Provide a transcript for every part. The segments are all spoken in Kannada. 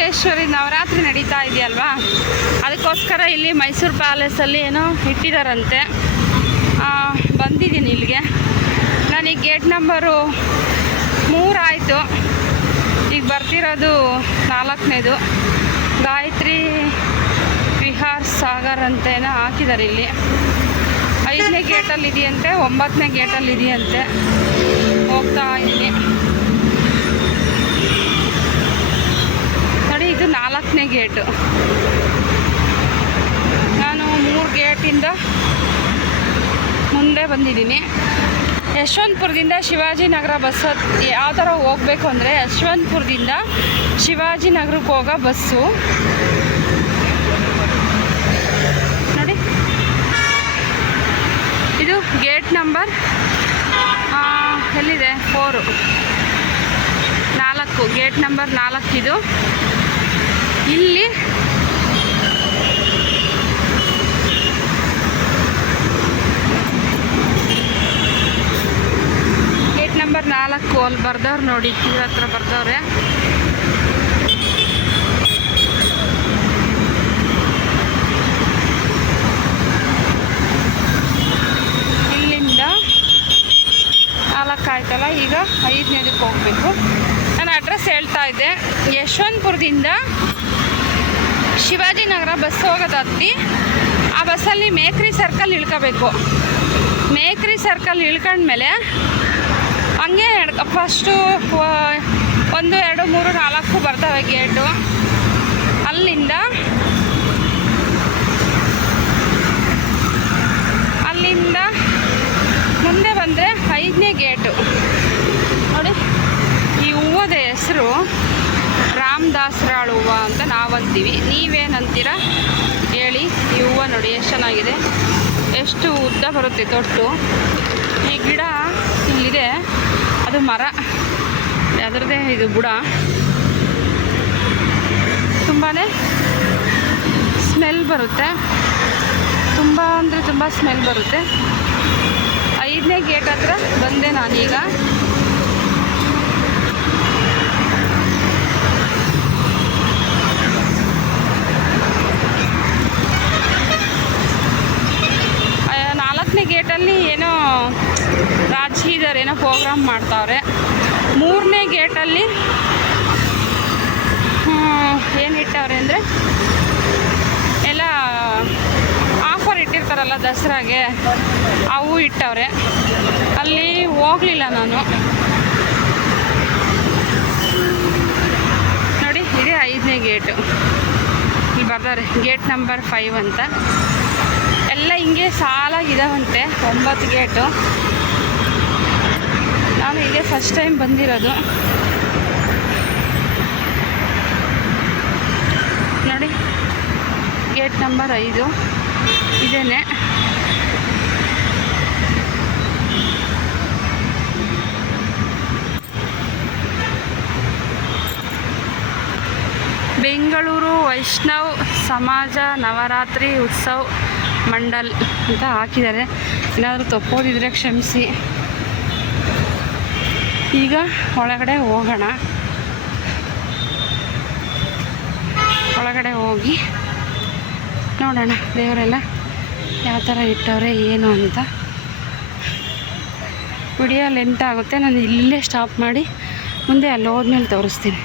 ಚಾಮುಂಡೇಶ್ವರಿ ನವರಾತ್ರಿ ನಡೀತಾ ಇದೆಯಲ್ವಾ, ಅದಕ್ಕೋಸ್ಕರ ಇಲ್ಲಿ ಮೈಸೂರು ಪ್ಯಾಲೇಸಲ್ಲಿ ಏನೋ ಇಟ್ಟಿದ್ದಾರಂತೆ. ಬಂದಿದ್ದೀನಿ ಇಲ್ಲಿಗೆ. ನನಗೆ ಗೇಟ್ ನಂಬರು 3 ಆಯಿತು, ಈಗ ಬರ್ತಿರೋದು 4ನೇದು. ಗಾಯತ್ರಿ ವಿಹಾರ್ ಸಾಗರ್ ಅಂತ ಏನೋ ಹಾಕಿದ್ದಾರೆ ಇಲ್ಲಿ. 5ನೇ ಗೇಟಲ್ಲಿ ಇದೆಯಂತೆ, 9ನೇ ಗೇಟಲ್ಲಿ ಇದೆಯಂತೆ. ಹೋಗ್ತಾ ಇದ್ದೀನಿ ನೋಡಿ, ಇದು 4ನೇ ಗೇಟು. ನಾನು 3 ಗೇಟಿಂದ ಮುಂದೆ ಬಂದಿದ್ದೀನಿ. ಯಶವಂತಪುರದಿಂದ ಶಿವಾಜಿನಗರ ಬಸ್ ಯಾವ ಥರ ಹೋಗಬೇಕು ಅಂದರೆ, ಯಶವಂತಪುರದಿಂದ ಶಿವಾಜಿನಗರಕ್ಕೆ ಹೋಗೋ ಬಸ್ಸು ನೋಡಿ. ಇದು ಗೇಟ್ ನಂಬರ್ ಎಲ್ಲಿದೆ, 4 ಗೇಟ್ ನಂಬರ್ 4 ಇದು. ಇಲ್ಲಿ ಗೇಟ್ ನಂಬರ್ 4 ಅಲ್ಲಿ ಬರ್ದವ್ರು ನೋಡಿ, ಇದ್ರ ಹತ್ರ ಬರ್ದವ್ರೆ. ಇಲ್ಲಿಂದ 4 ಆಯ್ತಲ್ಲ, ಈಗ 5ನೇದಕ್ಕೆ ಹೋಗಬೇಕು. ನಾನು ಅಡ್ರೆಸ್ ಹೇಳ್ತಾ ಇದ್ದೆ. ಯಶವಂತಪುರದಿಂದ ಶಿವಾಜಿನಗರ ಬಸ್ ಹೋಗೋದು ಹತ್ತಿ, ಆ ಬಸ್ಸಲ್ಲಿ ಮೇಕ್ರಿ ಸರ್ಕಲ್ ಇಳ್ಕೋಬೇಕು. ಮೇಕ್ರಿ ಸರ್ಕಲ್ ಇಳ್ಕೊಂಡ್ಮೇಲೆ ಹಂಗೆ ಫಸ್ಟು 1, 2, 3, 4 ಬರ್ತವೆ ಗೇಟು. ಅಲ್ಲಿಂದ ಮುಂದೆ ಬಂದರೆ 5ನೇ ಗೇಟು ನೋಡಿ. ಈ ಹೂವದ ಹೆಸರು ರಾಮದಾಸರಾಳು ಹೂವು ಅಂತ ನಾವು ಅಂತೀವಿ. ನೀವೇನಂತೀರ ಹೇಳಿ? ಈ ಹೂವು ನೋಡಿ ಎಷ್ಟು ಚೆನ್ನಾಗಿದೆ, ಎಷ್ಟು ಉದ್ದ ಬರುತ್ತೆ ತೊಟ್ಟು. ಈ ಗಿಡ ಇಲ್ಲಿದೆ, ಅದು ಮರ, ಅದರದ್ದೇ ಇದು ಬುಡ. ತುಂಬಾ ಸ್ಮೆಲ್ ಬರುತ್ತೆ, ತುಂಬ ಅಂದರೆ ತುಂಬ ಸ್ಮೆಲ್ ಬರುತ್ತೆ. 5ನೇ ಗೇಟ್ ಹತ್ರ ಬಂದೆ ನಾನೀಗ. ಗೇಟಲ್ಲಿ ಏನೋ ರಾಜಕೀಯದವ್ರು ಏನೋ ಪ್ರೋಗ್ರಾಮ್ ಮಾಡ್ತಾವ್ರೆ. 3ನೇ ಗೇಟಲ್ಲಿ ಏನು ಇಟ್ಟವ್ರೆ ಅಂದರೆ, ಎಲ್ಲ ಆಫರ್ ಇಟ್ಟಿರ್ತಾರಲ್ಲ ದಸರಾಗೆ, ಅವು ಇಟ್ಟವ್ರೆ. ಅಲ್ಲಿ ಹೋಗಲಿಲ್ಲ ನಾನು ನೋಡಿ. ಇದೇ 5ನೇ ಗೇಟು. ಇಲ್ಲಿ ಬರ್ತಾರೆ ಗೇಟ್ ನಂಬರ್ 5 ಅಂತ. ಎಲ್ಲ ಹಿಂಗೆ ಸಾಲಾಗಿದ್ದಾವಂತೆ, 9 ಗೇಟು. ನಾನು ಇದೇ ಫಸ್ಟ್ ಟೈಮ್ ಬಂದಿರೋದು ನೋಡಿ. ಗೇಟ್ ನಂಬರ್ 5 ಇದೇನೆ. ಬೆಂಗಳೂರು ವೈಷ್ಣವ್ ಸಮಾಜ ನವರಾತ್ರಿ ಉತ್ಸವ್ ಮಂಡಲ್ ಅಂತ ಹಾಕಿದ್ದಾರೆ. ಏನಾದರೂ ತಪ್ಪೋದಿದ್ರೆ ಕ್ಷಮಿಸಿ. ಈಗ ಒಳಗಡೆ ಹೋಗೋಣ. ಒಳಗಡೆ ಹೋಗಿ ನೋಡೋಣ ದೇವರೆಲ್ಲ ಯಾವ ಥರ ಇಟ್ಟವ್ರೆ ಏನು ಅಂತ. ವಿಡಿಯೋ ಲೆಂತ್ ಆಗುತ್ತೆ, ನಾನು ಇಲ್ಲೇ ಸ್ಟಾಪ್ ಮಾಡಿ ಮುಂದೆ ಅಲ್ಲಿ ಹೋದ್ಮೇಲೆ ತೋರಿಸ್ತೀನಿ.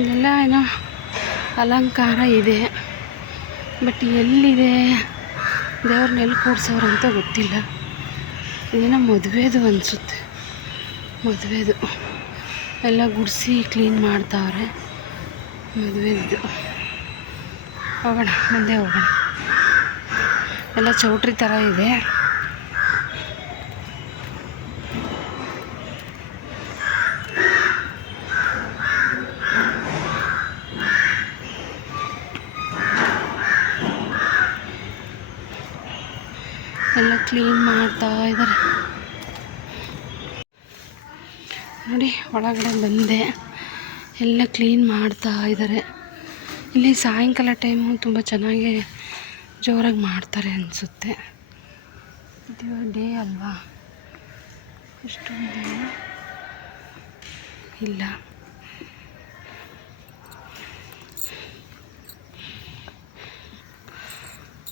ಇಲ್ಲೆಲ್ಲ ಏನೋ ಅಲಂಕಾರ ಇದೆ, ಬಟ್ ಎಲ್ಲಿದೆ ದೇವ್ರನ್ನ ಎಲ್ಲಿ ಕೂಡ್ಸೋರು ಅಂತ ಗೊತ್ತಿಲ್ಲ. ಏನೋ ಮದುವೆದು ಅನಿಸುತ್ತೆ, ಮದುವೆದು ಎಲ್ಲ ಗುಡಿಸಿ ಕ್ಲೀನ್ ಮಾಡ್ತಾವ್ರೆ. ಮದುವೆದು ಹೋಗೋಣ, ಮುಂದೆ ಹೋಗೋಣ. ಎಲ್ಲ ಚೌಟ್ರಿ ಥರ ಇದೆ. ಎಲ್ಲ ಕ್ಲೀನ್ ಮಾಡ್ತಾ ಇದ್ದಾರೆ ನೋಡಿ. ಒಳಗಡೆ ಬಂದೆ, ಎಲ್ಲ ಕ್ಲೀನ್ ಮಾಡ್ತಾ ಇದ್ದಾರೆ. ಇಲ್ಲಿ ಸಾಯಂಕಾಲ ಟೈಮು ತುಂಬ ಚೆನ್ನಾಗಿ ಜೋರಾಗಿ ಮಾಡ್ತಾರೆ ಅನಿಸುತ್ತೆ. ಇದು ಡೇ ಅಲ್ವಾ, ಇಷ್ಟೊಂದು ಇಲ್ಲ.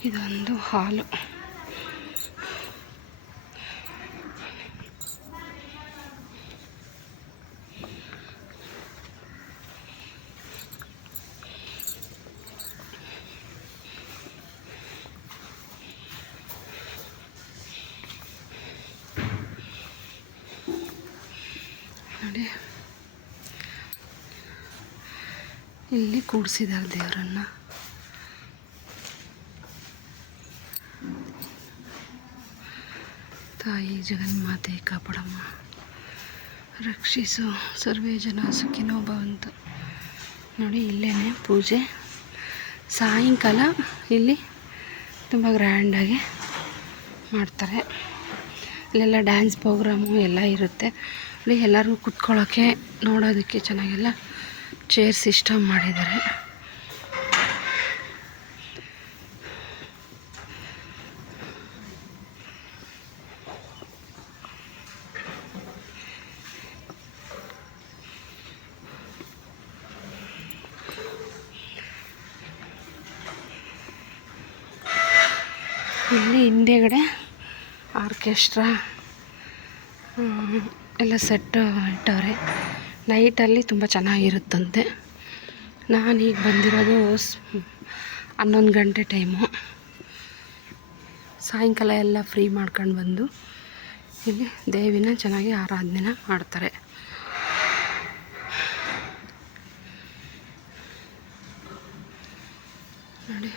ಇದೊಂದು ಹಾಲು. ನೋಡಿ ಇಲ್ಲಿ ಕೂಡಿಸಿದ್ದಾರೆ ದೇವರನ್ನು. ತಾಯಿ ಜಗನ್ಮಾತೆ ಕಾಪಾಡಮ್ಮ, ರಕ್ಷಿಸು, ಸರ್ವೇ ಜನ ಸುಖಿನೋ ಭವಂತು. ನೋಡಿ ಇಲ್ಲೇನೆ ಪೂಜೆ. ಸಾಯಂಕಾಲ ಇಲ್ಲಿ ತುಂಬ ಗ್ರ್ಯಾಂಡಾಗಿ ಮಾಡ್ತಾರೆ. ಇಲ್ಲೆಲ್ಲ ಡ್ಯಾನ್ಸ್ ಪ್ರೋಗ್ರಾಮು ಎಲ್ಲ ಇರುತ್ತೆ. ಇಲ್ಲಿ ಎಲ್ಲರಿಗೂ ಕುತ್ಕೊಳ್ಳೋಕ್ಕೆ ನೋಡೋದಕ್ಕೆ ಚೆನ್ನಾಗೆಲ್ಲ ಚೇರ್ ಸಿಸ್ಟಮ್ ಮಾಡಿದ್ದಾರೆ. ಇಲ್ಲಿ ಹಿಂದೆಗಡೆ ಆರ್ಕೆಸ್ಟ್ರಾ ಎಲ್ಲ ಸೆಟ್ ಇಟ್ಟವ್ರೆ. ನೈಟಲ್ಲಿ ತುಂಬ ಚೆನ್ನಾಗಿರುತ್ತಂತೆ. ನಾನೀಗ ಬಂದಿರೋದು 11 ಗಂಟೆ ಟೈಮು. ಸಾಯಂಕಾಲ ಎಲ್ಲ ಫ್ರೀ ಮಾಡ್ಕೊಂಡು ಬಂದು ಇಲ್ಲಿ ದೇವಿನ ಚೆನ್ನಾಗಿ ಆರಾಧನೆ ಮಾಡ್ತಾರೆ. ನೋಡಿ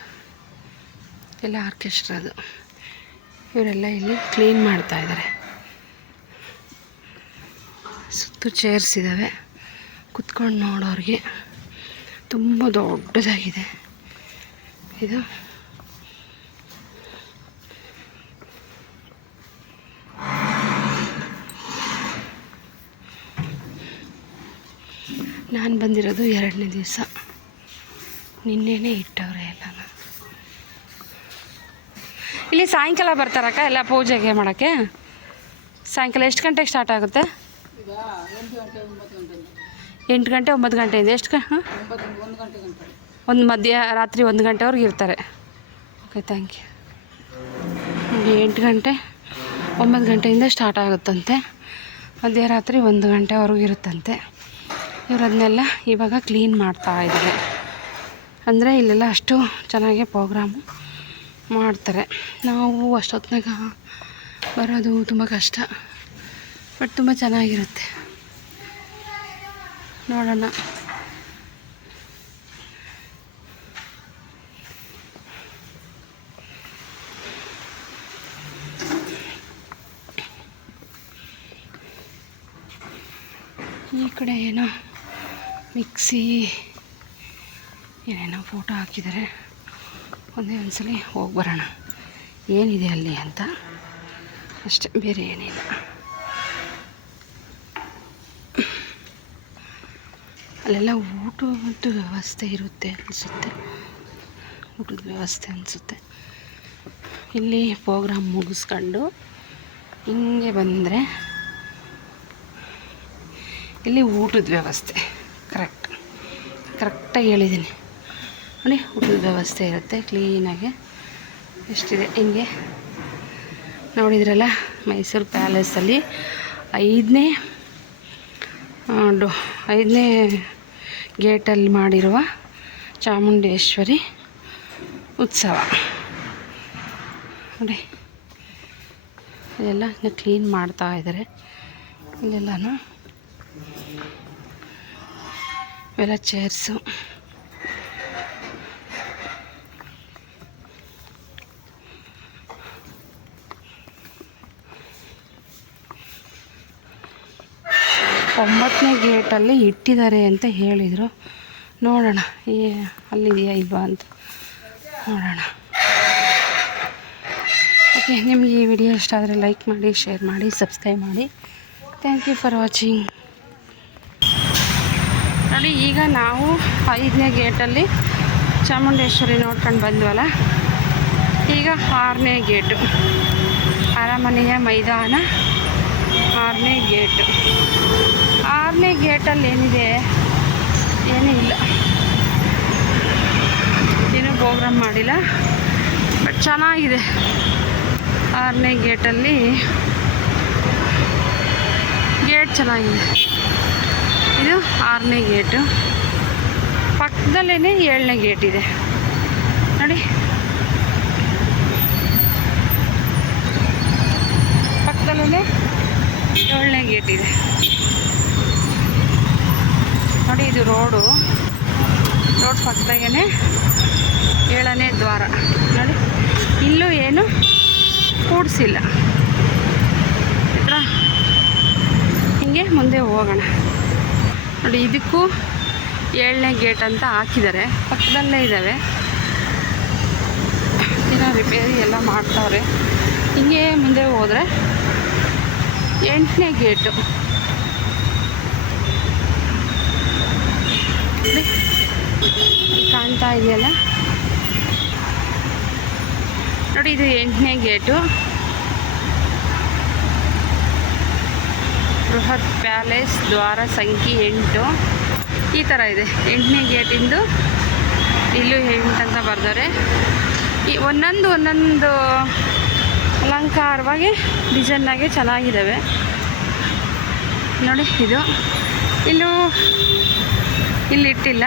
ಎಲ್ಲ ಆರ್ಕೆಸ್ಟ್ರಾದು. ಇವರೆಲ್ಲ ಇಲ್ಲಿ ಕ್ಲೀನ್ ಮಾಡ್ತಾಯಿದ್ದಾರೆ. ಸುತ್ತು ಚೇರ್ಸ್ ಇದ್ದಾವೆ ಕುತ್ಕೊಂಡು ನೋಡೋರಿಗೆ. ತುಂಬ ದೊಡ್ಡದಾಗಿದೆ ಇದು. ನಾನು ಬಂದಿರೋದು 2ನೇ ದಿವಸ. ನಿನ್ನೆನೇ ಇಟ್ಟವ್ರೆ ಎಲ್ಲನ. ಇಲ್ಲಿ ಸಾಯಂಕಾಲ ಬರ್ತಾರಕ್ಕ ಎಲ್ಲ ಪೂಜೆಗೆ ಮಾಡೋಕ್ಕೆ? ಸಾಯಂಕಾಲ ಎಷ್ಟು ಗಂಟೆಗೆ ಸ್ಟಾರ್ಟ್ ಆಗುತ್ತೆ? 8 ಗಂಟೆ 9 ಗಂಟೆಯಿಂದ ಎಷ್ಟು ಒಂದು ರಾತ್ರಿ 1 ಗಂಟೆವರೆಗೆ ಇರ್ತಾರೆ. Okay, thank you. 8 ಗಂಟೆ 9 ಗಂಟೆಯಿಂದ ಸ್ಟಾರ್ಟ್ ಆಗುತ್ತಂತೆ. ಮಧ್ಯರಾತ್ರಿ 1 ಗಂಟೆವರೆಗೂ ಇರುತ್ತಂತೆ. ಇವರು ಅದನ್ನೆಲ್ಲ ಇವಾಗ ಕ್ಲೀನ್ ಮಾಡ್ತಾಯಿದ್ದಾರೆ. ಅಂದರೆ ಇಲ್ಲೆಲ್ಲ ಅಷ್ಟು ಚೆನ್ನಾಗಿ ಪ್ರೋಗ್ರಾಮು ಮಾಡ್ತಾರೆ. ನಾವು ಅಷ್ಟೊತ್ತಿನಾಗ ಬರೋದು ತುಂಬ ಕಷ್ಟ, ಬಟ್ ತುಂಬ ಚೆನ್ನಾಗಿರುತ್ತೆ. ನೋಡೋಣ. ಈ ಕಡೆ ಏನೋ ಮಿಕ್ಸಿ ಏನೇನೋ ಫೋಟೋ ಹಾಕಿದ್ದಾರೆ. ಒಂದ್ಸಲ ಹೋಗಿ ಬರೋಣ ಏನಿದೆ ಅಲ್ಲಿ ಅಂತ ಅಷ್ಟೇ, ಬೇರೆ ಏನಿಲ್ಲ. ಅಲ್ಲೆಲ್ಲ ಊಟದ ವ್ಯವಸ್ಥೆ ಇರುತ್ತೆ ಅನಿಸುತ್ತೆ. ಊಟದ ವ್ಯವಸ್ಥೆ ಅನಿಸುತ್ತೆ. ಇಲ್ಲಿ ಪ್ರೋಗ್ರಾಮ್ ಮುಗಿಸ್ಕೊಂಡು ಹಿಂಗೆ ಬಂದರೆ ಇಲ್ಲಿ ಊಟದ ವ್ಯವಸ್ಥೆ ಕರೆಕ್ಟಾಗಿ ಹೇಳಿದ್ದೀನಿ ನೋಡಿ. ಊಟದ ವ್ಯವಸ್ಥೆ ಇರುತ್ತೆ ಕ್ಲೀನಾಗಿ. ಎಷ್ಟಿದೆ ಹಿಂಗೆ ನೋಡಿದ್ರಲ್ಲ. ಮೈಸೂರು ಪ್ಯಾಲೇಸಲ್ಲಿ 5ನೇ ಗೇಟಲ್ಲಿ ಮಾಡಿರುವ ಚಾಮುಂಡೇಶ್ವರಿ ಉತ್ಸವ ನೋಡಿ. ಇದೆಲ್ಲ ಇನ್ನು ಕ್ಲೀನ್ ಮಾಡ್ತಾ ಇದ್ದಾರೆ. ಇಲ್ಲೆಲ್ಲನೂ ಇವೆಲ್ಲ ಚೇರ್ಸು. ಒಂಬತ್ತನೇ ಗೇಟಲ್ಲಿ ಇಟ್ಟಿದ್ದಾರೆ ಅಂತ ಹೇಳಿದರು. ನೋಡೋಣ ಅಲ್ಲಿದೆಯಾ ಇಲ್ವಾ ಅಂತ ನೋಡೋಣ. ಓಕೆ, ನಿಮಗೆ ಈ ವಿಡಿಯೋ ಇಷ್ಟ ಆದರೆ ಲೈಕ್ ಮಾಡಿ, ಶೇರ್ ಮಾಡಿ, ಸಬ್ಸ್ಕ್ರೈಬ್ ಮಾಡಿ. Thank you for watching. ನೋಡಿ, ಈಗ ನಾವು 5ನೇ ಗೇಟಲ್ಲಿ ಚಾಮುಂಡೇಶ್ವರಿ ನೋಡ್ಕೊಂಡು ಬಂದ್ವಲ್ಲ. ಈಗ 6ನೇ ಗೇಟು, ಅರಮನೆಯ ಮೈದಾನ 6ನೇ ಗೇಟು. 6ನೇ ಗೇಟಲ್ಲಿ ಏನಿದೆ? ಏನೂ ಇಲ್ಲ, ಏನೂ ಪ್ರೋಗ್ರಾಮ್ ಮಾಡಿಲ್ಲ. ಬಟ್ ಚೆನ್ನಾಗಿದೆ. 6ನೇ ಗೇಟಲ್ಲಿ ಗೇಟ್ ಚೆನ್ನಾಗಿದೆ. ಇದು 6ನೇ ಗೇಟು. ಪಕ್ಕದಲ್ಲೇ 7ನೇ ಗೇಟ್ ಇದೆ ನೋಡಿ. ಪಕ್ಕದಲ್ಲೇ 7ನೇ ಗೇಟ್ ಇದೆ ನೋಡಿ. ಇದು ರೋಡ್ ಪಕ್ಕದಾಗೇ 7ನೇ ದ್ವಾರ ನೋಡಿ. ಇಲ್ಲೂ ಏನು ಕೂಡಿಸಿಲ್ಲ. ಹಿಂಗೆ ಮುಂದೆ ಹೋಗೋಣ ನೋಡಿ. ಇದಕ್ಕೂ 7ನೇ ಗೇಟ್ ಅಂತ ಹಾಕಿದ್ದಾರೆ. ಪಕ್ಕದಲ್ಲೇ ಇದ್ದಾವೆ. ಏನೋ ರಿಪೇರಿ ಎಲ್ಲ ಮಾಡ್ತಾವ್ರೆ. ಹಿಂಗೆ ಮುಂದೆ ಹೋದರೆ 8ನೇ ಗೇಟು ಕಾಣ್ತಾ ಇದೆಯಲ್ಲ ನೋಡಿ. ಇದು 8ನೇ ಗೇಟು. ಬೃಹತ್ ಪ್ಯಾಲೇಸ್ ದ್ವಾರ ಸಂಖ್ಯೆ 8 ಈ ಥರ ಇದೆ. 8ನೇ ಗೇಟಿಂದು ಇಲ್ಲೂ 8 ಅಂತ ಬರ್ತಾರೆ. ಈ ಒಂದೊಂದು ಅಲಂಕಾರವಾಗಿ ಡಿಸೈನ್ನಾಗಿ ಚೆನ್ನಾಗಿದ್ದಾವೆ ನೋಡಿ. ಇದು ಇಲ್ಲಿಟ್ಟಿಲ್ಲ,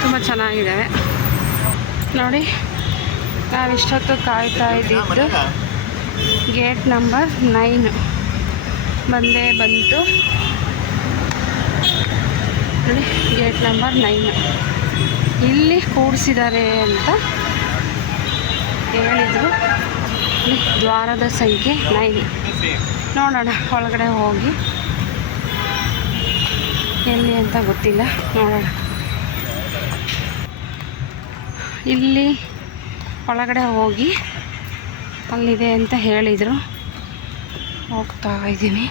ತುಂಬ ಚೆನ್ನಾಗಿದ್ದಾವೆ ನೋಡಿ. ನಾವಿಷ್ಟೊತ್ತು ಕಾಯ್ತಾ ಇದ್ದಿದ್ದು ಗೇಟ್ ನಂಬರ್ 9 ಬಂದೇ ಬಂತು ನೋಡಿ. ಗೇಟ್ ನಂಬರ್ 9 ಇಲ್ಲಿ ಕೂಡಿಸಿದ್ದಾರೆ ಅಂತ ಹೇಳಿದರು. ದ್ವಾರದ ಸಂಖ್ಯೆ 9. ನೋಡೋಣ ಒಳಗಡೆ ಹೋಗಿ, ಎಲ್ಲಿ ಅಂತ ಗೊತ್ತಿಲ್ಲ, ನೋಡೋಣ. ಇಲ್ಲಿ ಒಳಗಡೆ ಹೋಗಿ ಅಲ್ಲಿದೆ ಅಂತ ಹೇಳಿದರು. ಹೋಗ್ತಾ ಇದ್ದೀವಿ.